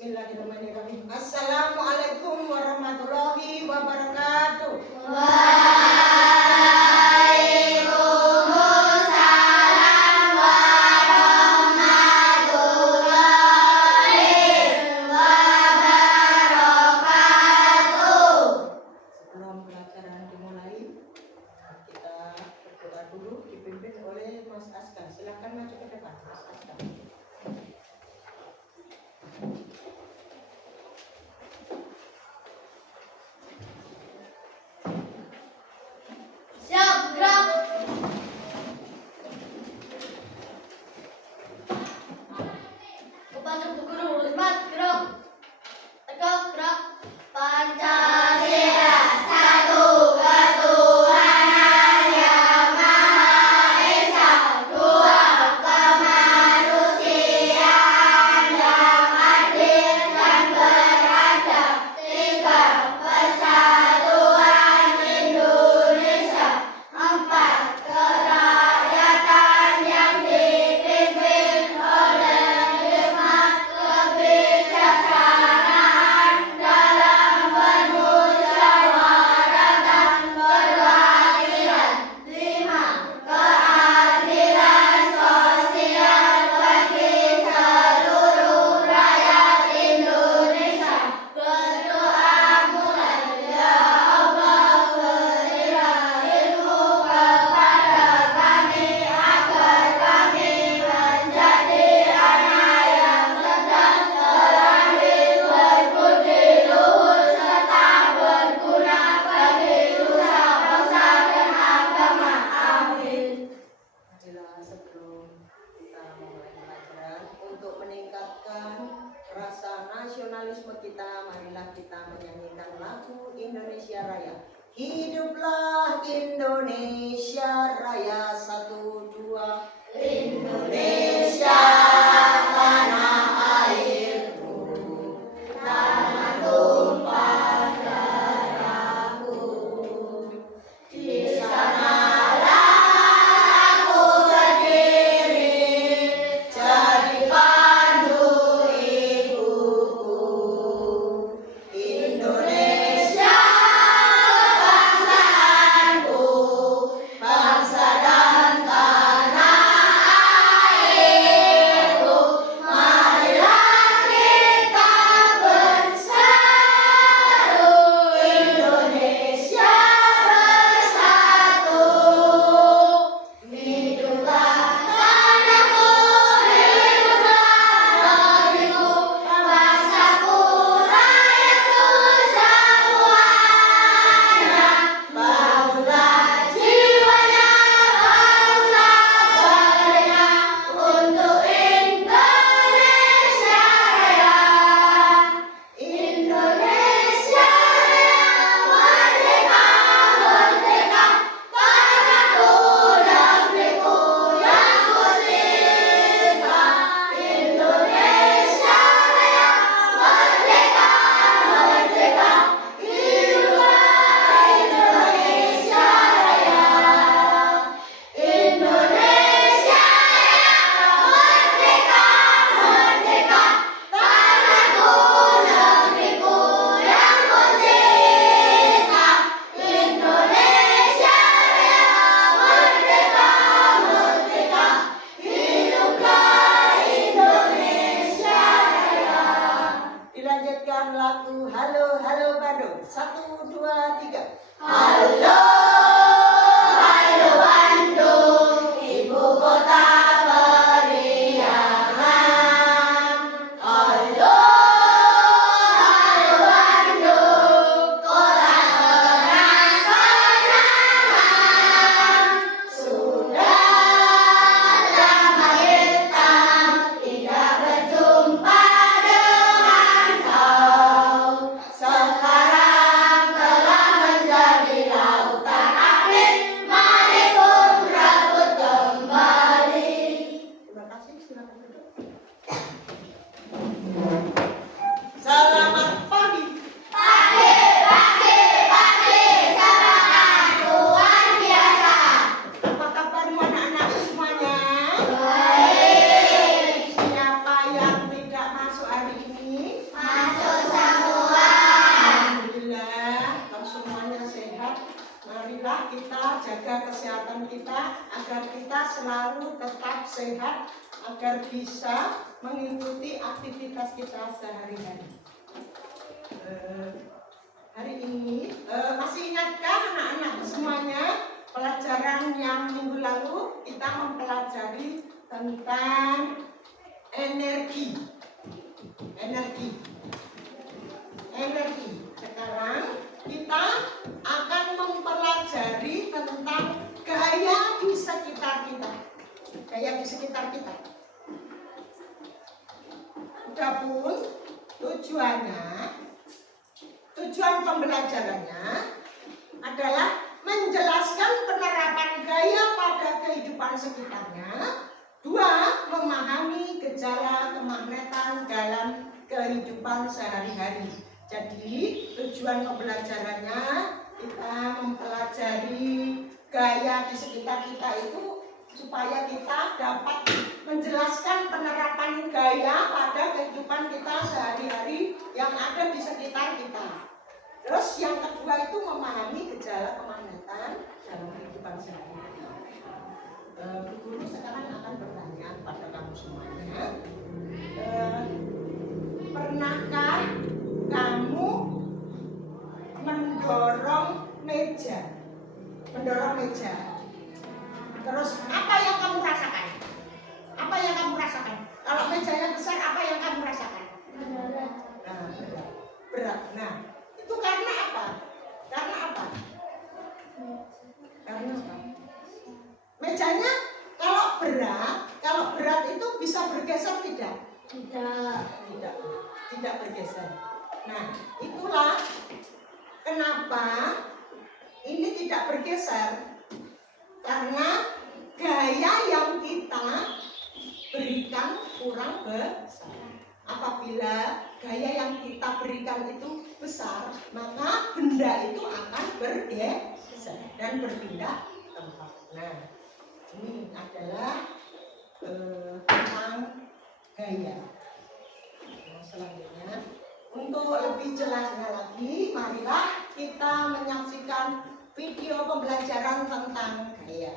Bismillahirrahmanirrahim. Assalamualaikum warahmatullahi wabarakatuh. Waalaikumsalam warahmatullahi wabarakatuh. Sebelum pelajaran dimulai, kita berdoa dulu dipimpin oleh Mas Askar. Silakan maju ke depan, Mas Askar. Siap, gerak. Kepada Bu Guru, hormat, gerak. Tegak, gerak. Pancasila, satu ketuhanan yang Maha Esa, dua kemanusiaan yang adil dan beradab, tiga persatuan Indonesia, empat kerakyatan yang dipimpin oleh hikmat kebijaksanaan dalam permusyawaratan perwakilan, lima keadilan sosial bagi seluruh rakyat Indonesia. Berdoa mulai, ya Allah berilah ilmu kepada kami agar kami menjadi anak yang cerdas, terahir, berbudi luhur, serta berguna bagi nusa bangsa dan agama. Amin. Marilah sebelum kita memulai pelajaran, untuk meningkatkan rasa nasionalisme kita, marilah kita menyanyikan lagu Indonesia Raya. Hiduplah Indonesia Raya, 1, 2. Indonesia tanah airku, tanah tumpah darahku. Di sanalah aku berdiri, jadi pandu ibuku. Indonesia kebangsaanku, bangsa dan tanah airku. Marilah kita bersatu, Indonesia bersatu. Hiduplah tanahku, hiduplah negeriku, bangsaku, rakyatku semuanya. Bangunlah jiwanya, bangunlah badannya untuk Indonesia Raya. Indonesia Raya, merdeka, merdeka, tanahku, negeriku yang kucinta. Indonesia Raya, merdeka, merdeka, hiduplah Indonesia Raya. Indonesia Raya, merdeka, merdeka, tanahku, negeriku yang kucinta. Indonesia Raya, merdeka, merdeka, hiduplah Indonesia Raya. Dilanjutkan lagu Halo Halo Bandung, 1, 2, 3. Halo, halo Bandung, ibu kota periangan. Halo, halo Bandung, kota kenang-kenangan. Sudah lama kita tidak berjumpa dengan kau. Sekarang telah menjadi lautan api, mari pun rebut kembali. Terima kasih, silakan duduk. Selamat pagi. Pagi, pagi, pagi, semangat luar biasa. Apa kabar anak-anak semuanya? Baik. Siapa yang tidak masuk hari ini? kita jaga kesehatan kita agar kita selalu tetap sehat, agar bisa mengikuti aktivitas kita sehari-hari. Hari ini masih ingatkah anak-anak semuanya pelajaran yang minggu lalu kita mempelajari tentang energi. Sekarang kita akan mempelajari tentang gaya di sekitar kita. Adapun tujuan pembelajarannya adalah menjelaskan penerapan gaya pada kehidupan sekitarnya. 2. Memahami gejala kemagnetan dalam kehidupan sehari-hari. Jadi tujuan pembelajarannya kita mempelajari gaya di sekitar kita itu supaya kita dapat menjelaskan penerapan gaya pada kehidupan kita sehari-hari yang ada di sekitar kita. Terus yang kedua itu memahami gejala kemagnetan dalam kehidupan sehari-hari. Bu Guru sekarang akan bertanya kepada kamu semuanya, pernahkah kamu mendorong meja? Terus apa yang kamu rasakan? Kalau mejanya besar, apa yang kamu rasakan? Berat. Nah, itu karena apa? Karena apa? Mejanya kalau berat itu bisa bergeser tidak? Tidak bergeser. Nah, itulah kenapa ini tidak bergeser, karena gaya yang kita berikan kurang besar. Apabila gaya yang kita berikan itu besar, maka benda itu akan bergeser dan berpindah tempat. Nah, ini adalah tentang gaya. Nah, selanjutnya, untuk lebih jelasnya lagi, marilah kita menyaksikan video pembelajaran tentang gaya.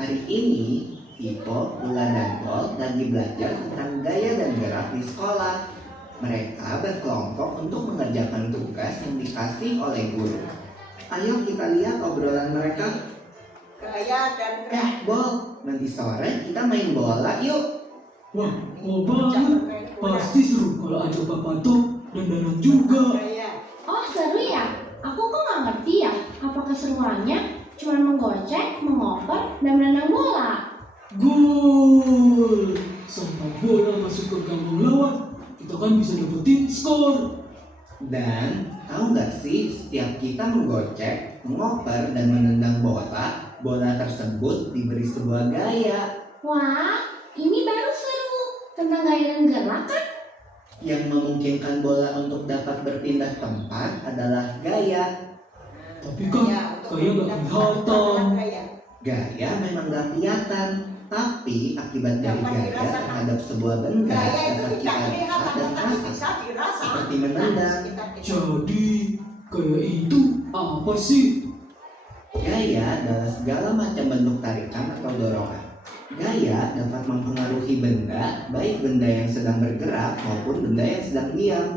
Hari ini Ipo, Lula, dan Pol lagi belajar tentang gaya dan gerak di sekolah. Mereka berkelompok untuk mengerjakan tugas yang dikasih oleh guru. Ayo kita lihat obrolan mereka. Gaya dan gerak. Bol, nanti sore kita main bola yuk. Wah, mau banget. Pasti seru kalau ada Papa Tom dan Danang juga. Oh seru ya? Aku kok nggak ngerti ya. Apa keseruannya? Cuma menggocek, mengoper, dan menendang bola. Gol! Sampai bola masuk ke gawang lawan, kita kan bisa dapetin skor. Dan tahu nggak sih, setiap kita menggocek, mengoper, dan menendang bola tersebut diberi sebuah gaya. Wah, ini baru seru. Tentang gaya dan gerak kan? Yang memungkinkan bola untuk dapat berpindah tempat adalah gaya. Tapi kan gaya gak kelihatan. Gaya memang gak kelihatan, tapi akibat dari gaya terhadap sebuah benda dapat kita lihat dan rasa, seperti menendang. Jadi, gaya itu apa sih? Gaya adalah segala macam bentuk tarikan atau dorongan. Gaya dapat mempengaruhi benda, baik benda yang sedang bergerak maupun benda yang sedang diam.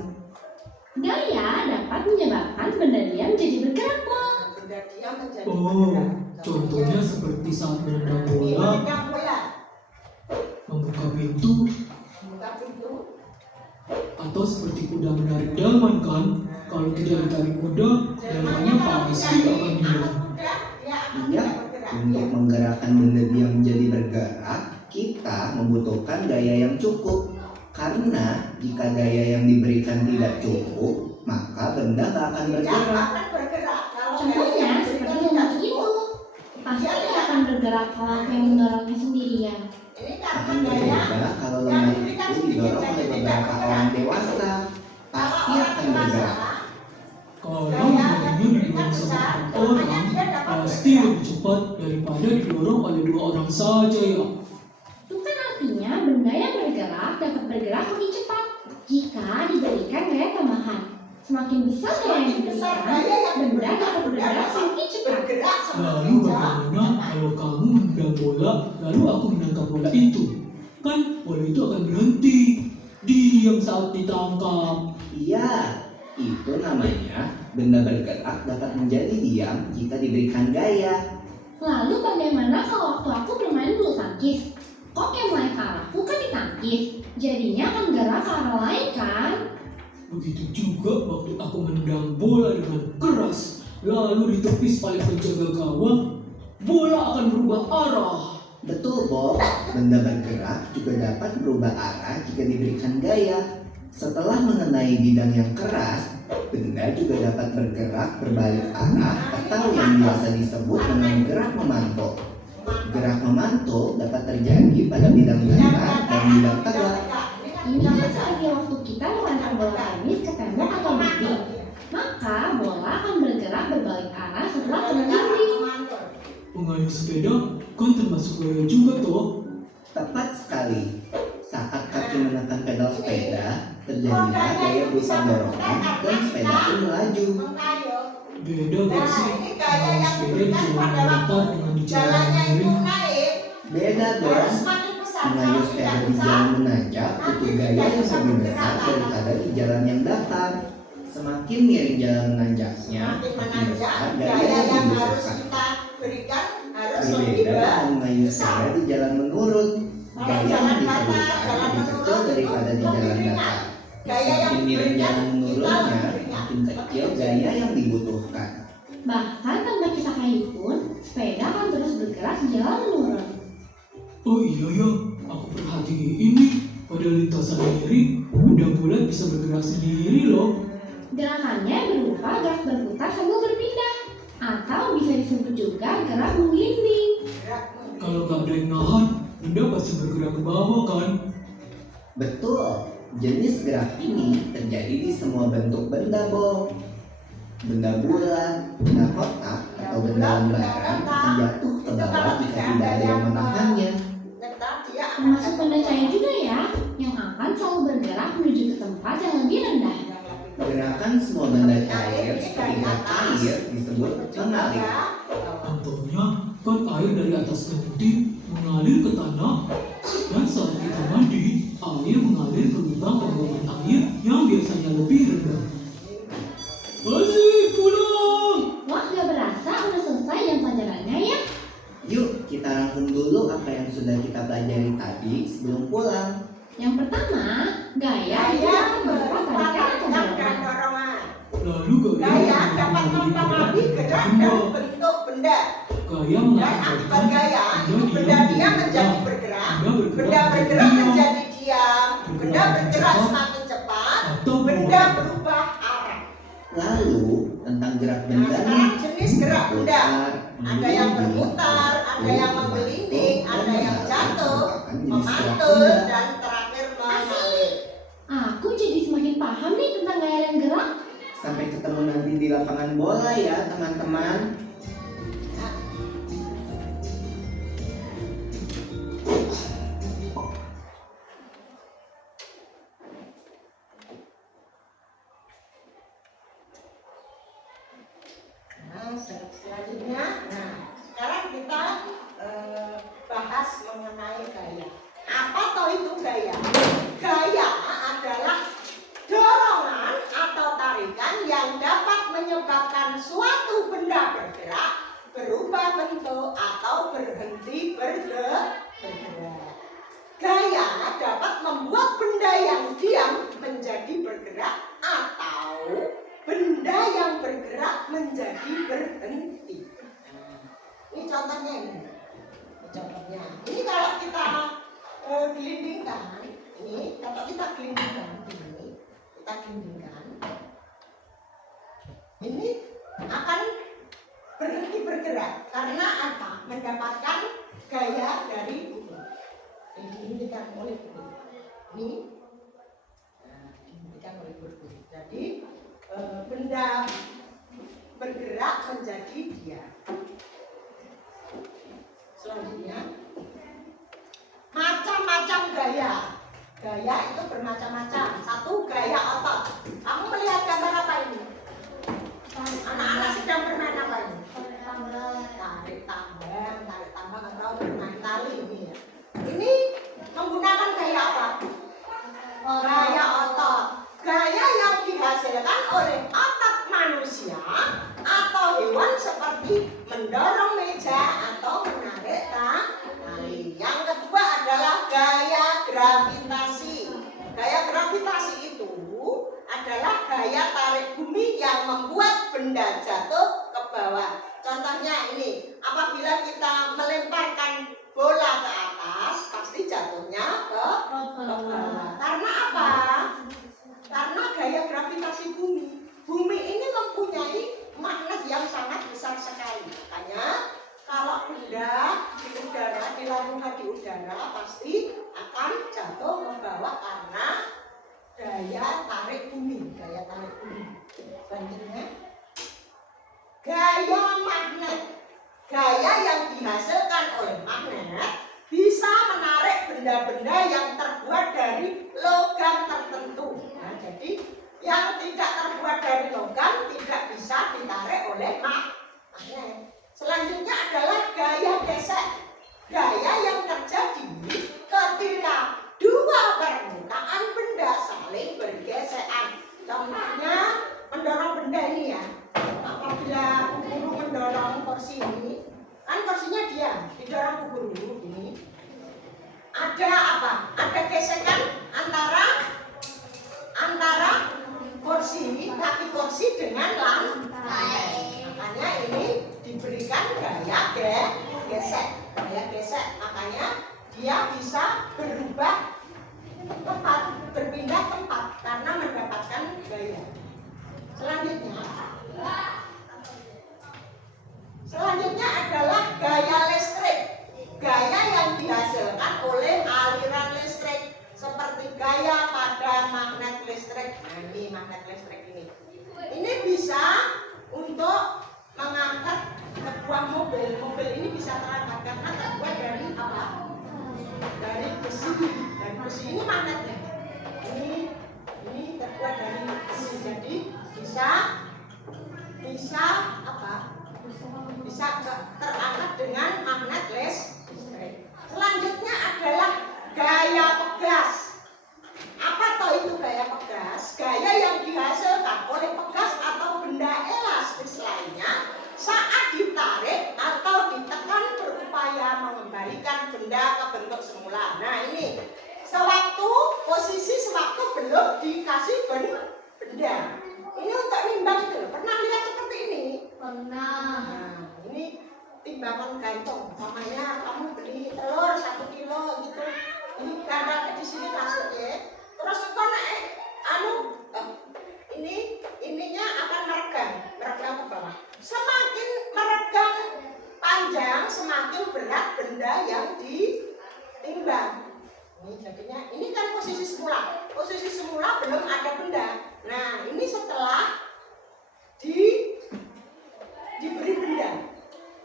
Gaya dapat menyebabkan benda diam jadi bergerak, Bol. Oh, contohnya seperti saat menendang bola, membuka pintu, atau seperti kuda menarik delman kan? Kalau tidak ditarik kuda, delmannya pasti akan diam. Iya, untuk menggerakkan benda diam menjadi bergerak, kita membutuhkan gaya yang cukup. Karena jika gaya yang diberikan tidak cukup, maka benda tak akan bergerak. Contohnya seperti yang itu. Pasti tidak akan bergerak kalau yang mendorongnya sendirian. Ini karena Akan gaya berbeda kalau yang lemari diberikan itu sedikit didorong jadi oleh tidak beberapa bergerak. orang dewasa. Kalau Pasti orang akan dewasa, bergerak. Kalau gaya yang lemarinya diberikan didorong sama besar, 4 makanya orang, dia dapat pasti bergerak. lebih cepat daripada didorong oleh 2 orang saja ya. Itu kan artinya benda yang bergerak dapat bergerak lebih cepat jika diberikan gaya tambahan. Semakin besar gaya yang Semakin besar diberikan, gaya yang benda diberikan, dapat benda bergerak dapat semakin cepat. bergerak Lalu semakin jauh. bagaimana kalau kamu menendang bola, lalu aku menangkap bola itu? Kan bola itu akan berhenti. Diam saat ditangkap. Iya, itu namanya benda bergerak dapat menjadi diam jika diberikan gaya. Lalu bagaimana kalau waktu aku bermain bulu tangkis? Kok yang mulai ke arahku kan ditangkis, jadinya akan gerak ke arah lain kan? Begitu juga waktu aku menendang bola dengan keras, lalu ditepis oleh penjaga gawang, bola akan berubah arah. Betul, Bob. Benda bergerak juga dapat berubah arah jika diberikan gaya. Setelah mengenai bidang yang keras, benda juga dapat bergerak berbalik arah atau yang biasa disebut dengan gerak memantul. Gerak memantul dapat terjadi pada bidang datar dan bidang tegak. Ini kan seperti waktu kita melempar bola tenis ke tembok atau dinding. Maka bola akan bergerak berbalik arah setelah kena dinding. Mengayuh sepeda kan termasuk gaya juga toh. Tepat sekali. Saat kaki menekan pedal sepeda, terjadilah gaya berupa dorongan dan sepeda pun melaju. Beda gak sih? Nah, ini gaya Mengayuh yang sepeda di diberikan jalan pada datar waktu dengan di jalan jalannya itu miring. naik, Beda harus dong. semakin besar. Mengayuh Kalau sepeda tidak di besar, jalan menanjak butuh gaya yang lebih besar daripada di jalan yang datar. Semakin miring jalan menanjaknya, semakin makin menanjak, besar gaya gaya yang yang harus dibutuhkan. kita berikan harus lebih Berbeda dengan mengayuh besar. sepeda di jalan menurun. Kalau Gaya yang jalan diperlukan datar, jalan lebih kecil menurun daripada di itu jalan lebih ringan. datar. Gaya yang Semakin miring diberikan jalan kita menurunnya, lebih ringan. makin kecil gaya yang dibutuhkan. Bahkan tanpa kita kayuh pun, sepeda akan terus bergerak di jalan menurun. Oh iya ya, aku perhatiin nih, pada lintasan miring, benda bulat bisa bergerak sendiri loh. Gerakannya berupa gerak berputar sambil berpindah, atau bisa disebut juga gerak menggelinding. Kalau gak ada yang nahan, benda pasti bergerak ke bawah kan? Betul, jenis gerak ini terjadi di semua bentuk benda, Bob. Benda bulat, benda kotak, atau benda lembaran akan jatuh ke bawah jika tidak ada yang menahannya. Termasuk benda cair juga ya, yang akan selalu bergerak menuju ke tempat yang lebih rendah. Gerakan semua benda cair seperti gerak air disebut mengalir. Contohnya, kan air dari atas genting mengalir ke tanah, dan saat kita mandi, air mengalir ke lubang pembuangan air yang biasanya lebih rendah. Asik, pulang! Wah, gak berasa udah selesai yang pelajarannya ya. Yuk, kita rangkum dulu apa yang sudah kita pelajari tadi sebelum pulang. Yang pertama, gaya itu Gaya dapat berupa berupa tarikan atau tarikan dan dorongan. dorongan. Lalu Gaya dapat mempengaruhi gerak dan bentuk benda. Gaya Dan mengakibatkan akibat gaya itu benda dia menjadi bergerak, benda bergerak menjadi diam, benda bergerak semakin cepat, benda berubah arah. Lalu, tentang gerak Nah, benda sekarang jenis gerak benda. berputar, Ada yang menggelinding, berputar, ada yang menggelinding, ada yang jatuh, memantul, dan terakhir mengalir. Aku jadi semakin paham nih tentang gaya dan gerak. Sampai ketemu nanti di lapangan bola ya, teman-teman. Nah, selanjutnya, sekarang kita bahas mengenai gaya. Apa toh itu gaya? Gaya adalah dorongan atau tarikan yang dapat menyebabkan suatu benda bergerak, berubah bentuk, atau berhenti bergerak. Gaya dapat membuat benda yang diam menjadi bergerak atau benda yang bergerak menjadi berhenti. Ini contohnya ini. Contohnya. Ini kalau kita gelindingkan, ini kalau kita gelindingkan ini, kita gelindingkan. Ini akan berhenti bergerak karena apa? Mendapatkan gaya dari ini. dihentikan oleh guru. Ini dihentikan oleh guru. Jadi benda bergerak menjadi diam. Selanjutnya, macam-macam gaya. Gaya itu bermacam-macam. Satu, gaya otot. Kamu melihat gambar apa ini? Anak-anak sedang bermain apa ini? Tarik tambang atau bermain tali ini ya. Ini menggunakan gaya apa? Gaya otot. Gaya yang dihasilkan oleh otot manusia atau hewan seperti mendorong meja atau menarik tali. Yang kedua adalah gaya gravitasi. Gaya gravitasi itu adalah gaya tarik bumi yang membuat benda jatuh ke bawah. Contohnya ini, apabila kita melemparkan bola ke atas, pasti jatuhnya ke bawah. Karena apa? Karena gaya gravitasi bumi. Bumi ini mempunyai magnet yang sangat besar sekali. Makanya kalau benda di udara, dilambungkan di udara, pasti akan jatuh ke bawah karena gaya tarik bumi. Gaya tarik bumi. Selanjutnya, gaya magnet. Gaya yang dihasilkan oleh magnet bisa menarik benda-benda yang terbuat dari logam tertentu. Nah, jadi yang tidak terbuat dari logam tidak bisa ditarik oleh magnet. Selanjutnya adalah gaya gesek. Gaya yang terjadi ketika dua permukaan benda saling bergesekan. Contohnya mendorong benda ini ya. Apabila guru mendorong kursi ini, kan kursinya diam, didorong guru ini. Ada apa? Ada gesekan antara kursi, kaki kursi dengan lantai. Makanya ini diberikan gaya gesek. Gaya gesek. Makanya dia bisa berubah tempat, berpindah tempat karena mendapatkan gaya. Selanjutnya adalah gaya listrik. Gaya yang dihasilkan oleh aliran listrik seperti gaya pada magnet listrik. Nah, ini magnet listrik ini. Ini bisa untuk mengangkat sebuah mobil. Mobil ini bisa terangkat karena terbuat dari apa? Dari besi. Dan besi ini magnetnya. Ini terbuat dari besi. Jadi bisa apa? Bisa terangkat dengan magnet listrik. Selanjutnya adalah gaya pegas. Apa toh itu gaya pegas? Gaya yang dihasilkan oleh pegas atau benda elastis lainnya saat ditarik atau ditekan berupaya mengembalikan benda ke bentuk semula. Nah, ini posisi sewaktu belum dikasih benda. Ini untuk nimbang itu. Pernah lihat seperti ini? Pernah. Nah, ini timbangan gantung. Namanya kamu beli telur 1 kilo gitu. Ini karena di sini masuk ya. Terus kok ininya akan meregang ke bawah. Semakin meregang panjang, semakin berat benda yang ditimbang. Ini jadinya, ini kan posisi semula. Posisi semula belum ada benda. Nah, ini setelah diberi benda,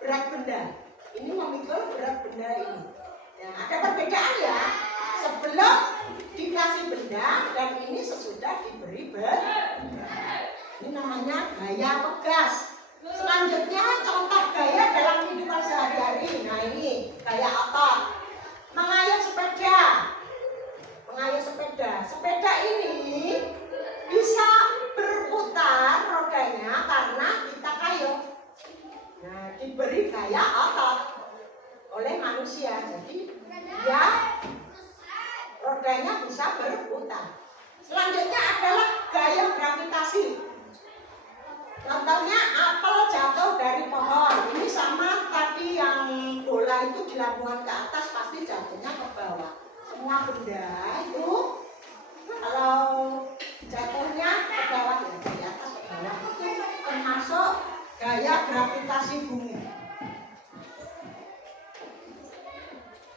berat benda. Ini memikul berat benda ini. Nah, ada perbedaan ya. Sebelum dikasih benda dan ini sesudah diberi benda. Ini namanya gaya pegas. Selanjutnya contoh gaya dalam kehidupan sehari-hari. Nah, ini gaya otot. Mengayuh sepeda. Sepeda ini bisa berputar rodanya karena kita kayuh. Nah, diberi gaya otot oleh manusia. Jadi dia rodanya bisa berputar. Selanjutnya adalah gaya gravitasi. Contohnya apel jatuh dari pohon. Ini sama tadi yang bola itu dilambungkan ke atas pasti jatuhnya ke bawah. Semua benda itu kalau jatuhnya ke bawah ya dari atas ke bawah itu termasuk gaya gravitasi bumi.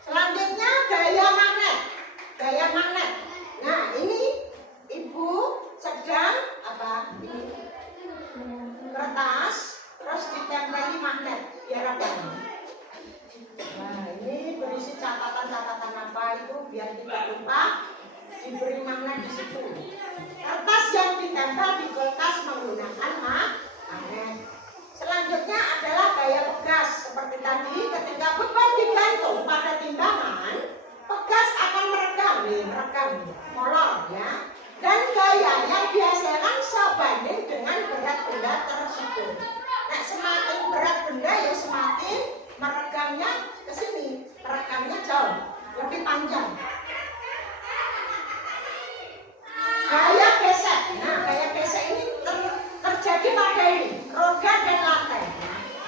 Selanjutnya gaya apa ini? Nah, ini berisi catatan-catatan apa itu biar kita lupa, diberi makna di situ. Kertas yang ditempel di kulkas menggunakan magnet. Selanjutnya adalah gaya pegas. Seperti tadi, ketika beban digantung pada timbangan, pegas akan meregang, molor ya. Dan gaya yang dihasilkan sebanding dengan berat benda tersebut. Nah, semakin berat benda ya semakin meregangnya ke sini, meregangnya jauh, lebih panjang. Gaya gesek. Nah, gaya gesek ini terjadi pada ini, roda dan lantai.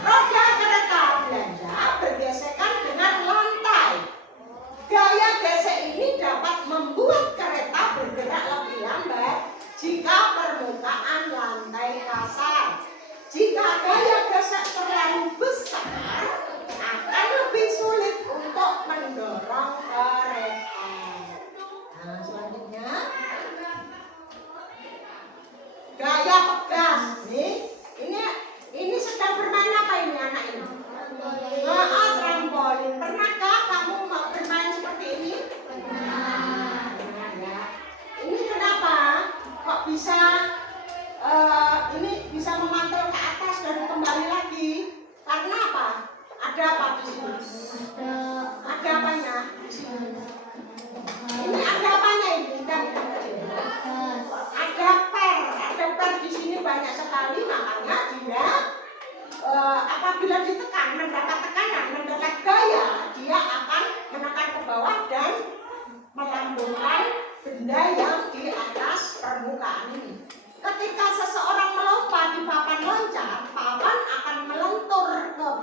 Roda kereta belanja bergesekan dengan lantai. Gaya gesek ini dapat membuat kereta bergerak lebih lambat jika permukaan lantai kasar. Jika gaya gesek terlalu besar, akan lebih sulit untuk mendorong kereta. Nah, selanjutnya gaya pegas. Ini sedang bermain apa ini anak ini? Trampolin. Pernahkah kamu bermain seperti ini? Pernah ya. Ini kenapa kok bisa ini bisa memantul ke atas dan kembali lagi? Karena apa? Ada apa di sini? Ada apanya? Ini ada apanya ini? Ada per di sini banyak sekali, makanya dia apabila ditekan mendapat tekanan, mendapat gaya, dia akan menekan ke bawah dan melambungkan benda yang di atas permukaan ini. Ketika seseorang melompat di papan loncat, papan akan melentur ke bawah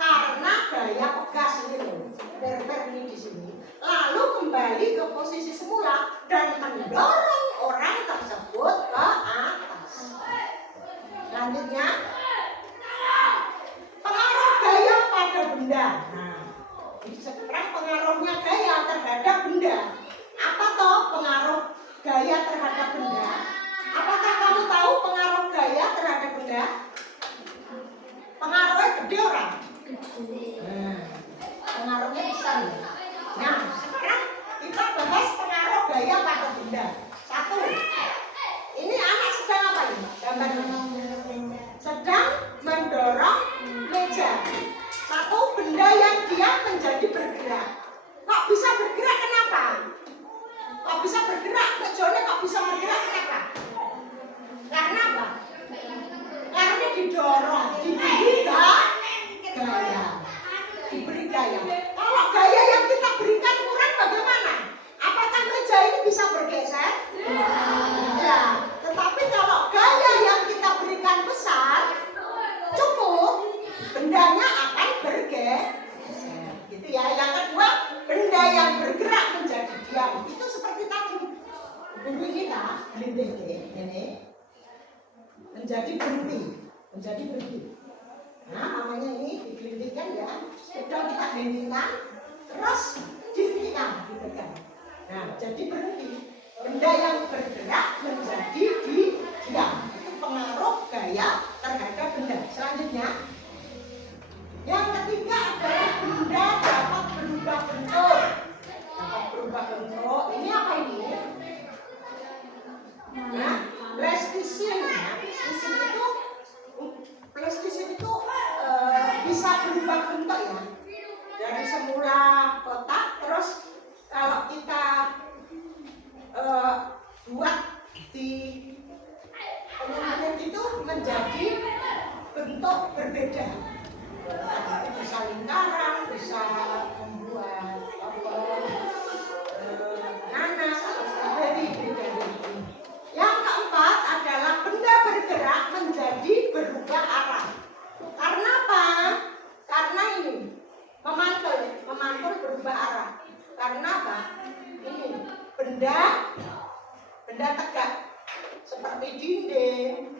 karena gaya pegas ini loh, per ini di sini. Lalu kembali ke posisi semula dan mendorong orang tersebut ke atas. Selanjutnya, pengaruh gaya pada benda. Nah, sekarang pengaruhnya gaya terhadap benda. Apa toh pengaruh gaya terhadap benda? Apakah kamu tahu pengaruh gaya terhadap benda? Pengaruhnya gede orang? Pengaruhnya besar ya. Nah, sekarang kita bahas pengaruh gaya pada benda. Satu, ini anak sedang apa ini? Gambarnya sedang mendorong meja. Satu benda yang dia menjadi bergerak. Kok bisa bergerak? Kenapa? Kok bisa bergerak? Kecuali kok bisa bergerak? Kenapa? Karena apa? Karena didorong, diberi gaya. Diberi gaya. Kalau gaya yang kita berikan kurang bagaimana? Apakah meja ini bisa bergeser? Tidak. Tetapi kalau gaya yang kita berikan besar, cukup, bendanya akan bergeser. Gitu ya. Yang kedua, benda yang bergerak menjadi diam. Itu seperti tadi. Bumi kita, ini menjadi berhenti. Nah, namanya ini digelindingkan ya. Sudah kita gelindingkan, terus dihentikan, dipegang. Nah, jadi berhenti. Benda yang bergerak menjadi diam. Itu pengaruh gaya terhadap benda. Selanjutnya, yang ketiga adalah benda dapat berubah bentuk. Ini apa ini? Nah, plastisien itu bisa berubah bentuk ya. Dari semula kotak, terus kalau kita buat di magnet itu menjadi bentuk berbeda. Bisa lingkaran, bisa membuat nanas atau strawberry. Yang keempat adalah benda bergerak menjadi berubah arah. Karena apa? Karena ini memantul berubah arah. Karena apa? Ini benda tegak seperti dinding,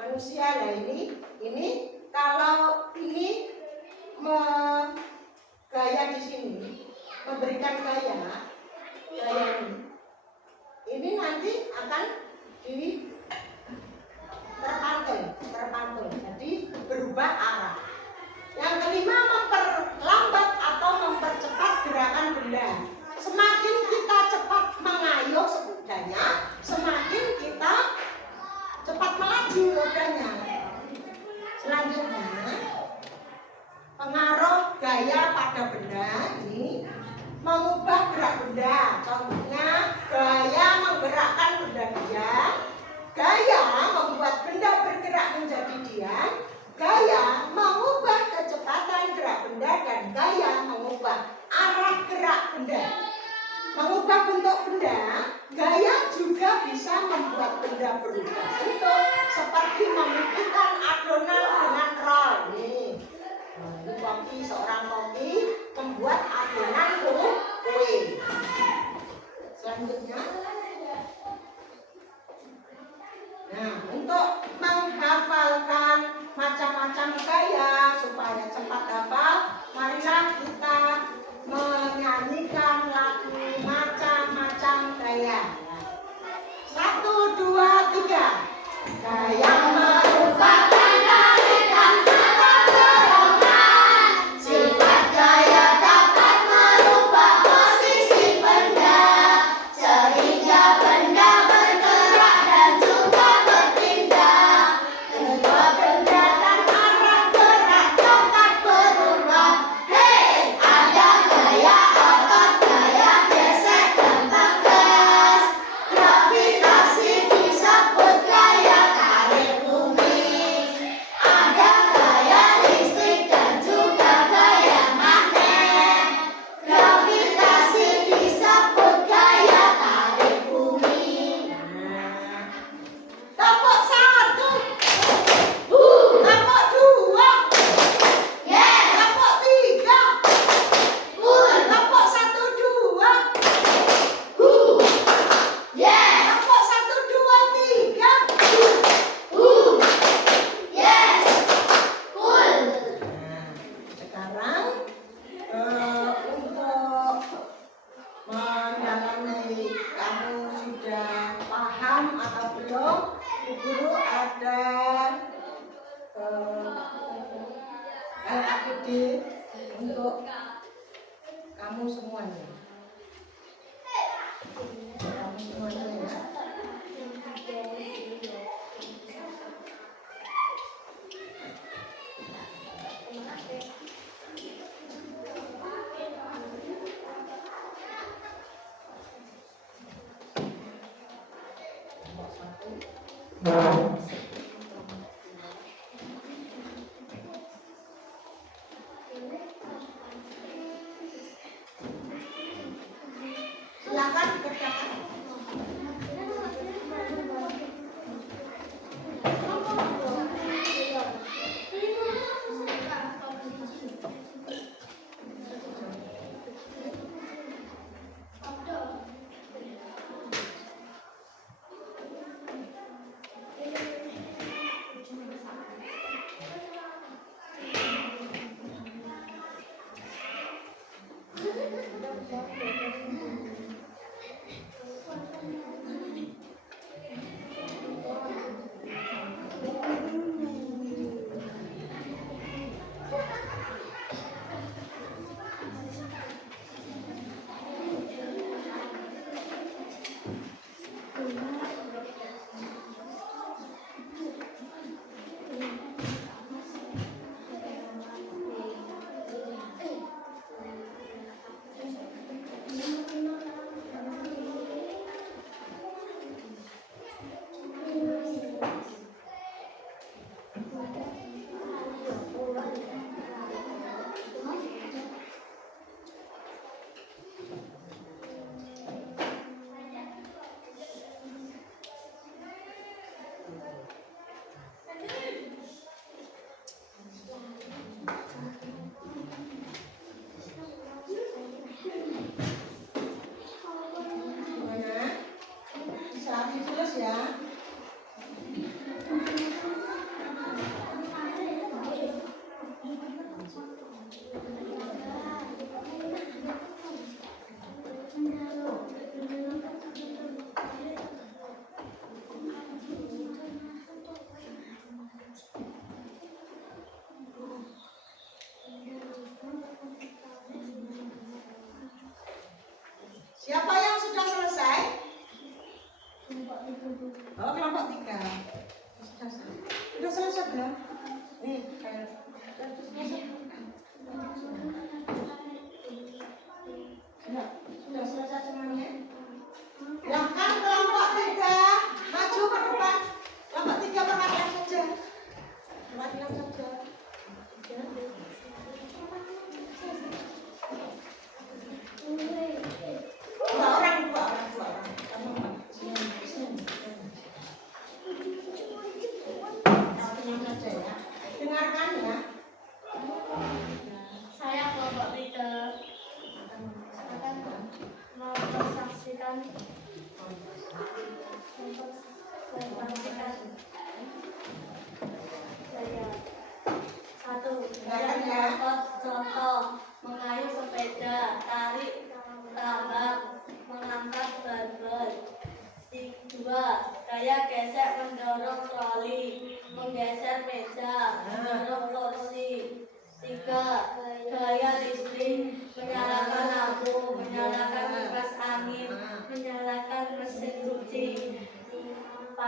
manusia. Nah ini kalau ini gaya di sini memberikan gaya ini nanti akan terpantul, jadi berubah pengaruh gaya pada benda ini mengubah gerak benda. Contohnya gaya menggerakkan benda diam, gaya membuat benda bergerak menjadi diam, gaya mengubah kecepatan gerak benda, dan gaya mengubah arah gerak benda. Mengubah bentuk benda, gaya juga bisa membuat benda berubah bentuk, seperti memipihkan adonan dengan roll. Nih, ini koki, seorang koki membuat adonan kue. Selanjutnya, nah, untuk menghafalkan macam-macam gaya supaya cepat hafal, marilah kita menyanyikan lagu macam-macam gaya. 1, 2, 3. Gaya merupakan tarikan alat dorongan. Sifat gaya dapat merubah posisi benda, sehingga benda bergerak dan juga berpindah. Kedua benda dan arah gerak dapat berubah. Hei, ada gaya otot, gaya gesek dan tegas. Gravitasi disebut gaya tarik bumi. Ada gaya listrik dan juga gaya magnet. Gravitasi disebut gaya tarik bumi. Tepuk 1. Tepuk 2. Tepuk 3. Tepuk 1, 2. Tepuk 1, 2, 3. Sekarang untuk mendalami kamu sudah paham atau belum, Bu Guru ada LKPD untuk kamu semuanya. Kamu semuanya ya. Silakan dikerjakan. Siapa yang sudah selesai? Oh, kelompok 3. Sudah selesai belum? Nih, sudah selesai. meja, dorong kursi. 3. Gaya listrik, menyalakan lampu, menyalakan kipas angin, menyalakan mesin cuci. 5.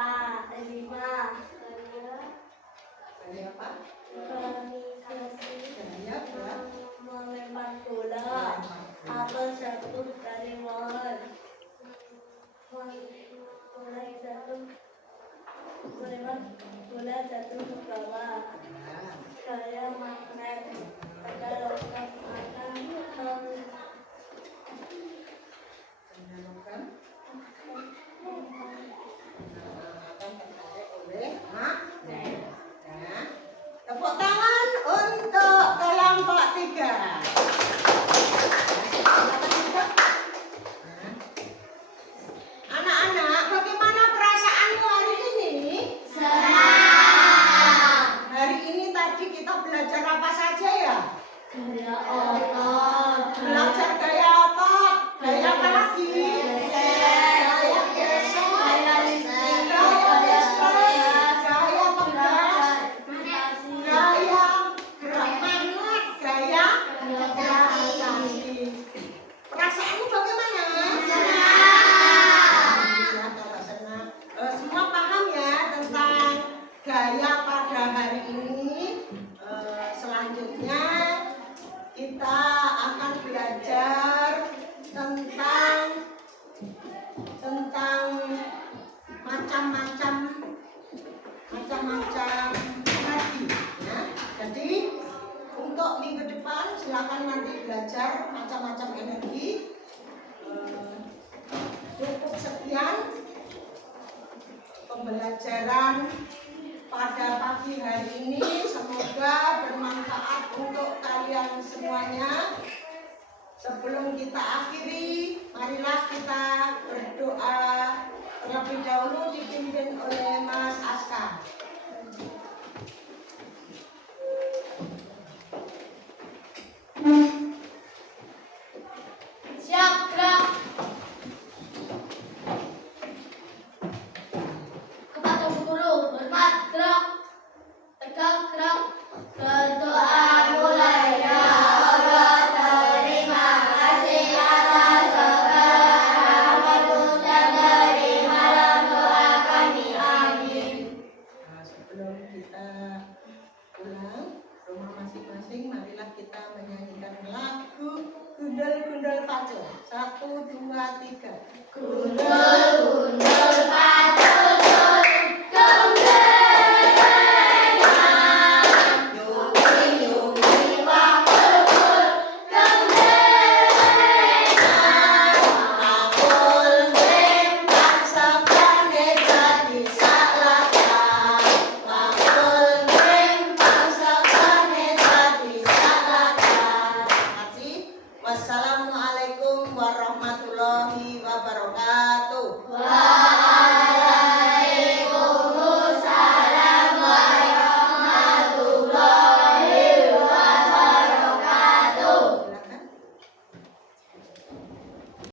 Gaya apa? Gaya buat Melempar bola atau jatuh dari pohon. Bola jatuh ke bawah. Gaya magnet pada logam akan menyalakan akan tertarik oleh magnet. Ya. Tepuk tangan untuk kelompok 3. Anak-anak, bagaimana perasaanmu hari ini? Senang. Hari ini tadi kita belajar apa saja ya? gaya otot, Belajar gaya otot, gaya apa lagi? Gaya gesek, gaya listrik, gaya pegas, gaya gerak magnet, gaya gravitasi. Perasaanmu bagaimana? Ya, kalau senang. Semua paham ya tentang gaya pada hari ini. Selanjutnya kita akan belajar tentang macam-macam energi ya. Jadi untuk minggu depan silakan nanti belajar macam-macam energi. Cukup sekian pembelajaran pada pagi hari ini, semoga bermanfaat untuk kalian semuanya. Sebelum kita akhiri, marilah kita berdoa terlebih dahulu dipimpin oleh Mas Aska. siap gerak. Kepada guru, hormat gerak. Tegak gerak. Berdoa mulai ya Allah, terima kasih atas segala rahmat-Mu dan terimalah doa kami, amin. Nah, sebelum kita pulang rumah masing-masing, marilah kita menyanyikan lagu Gundul Gundul Pacul. 1, 2, 3. Gundul, gundul,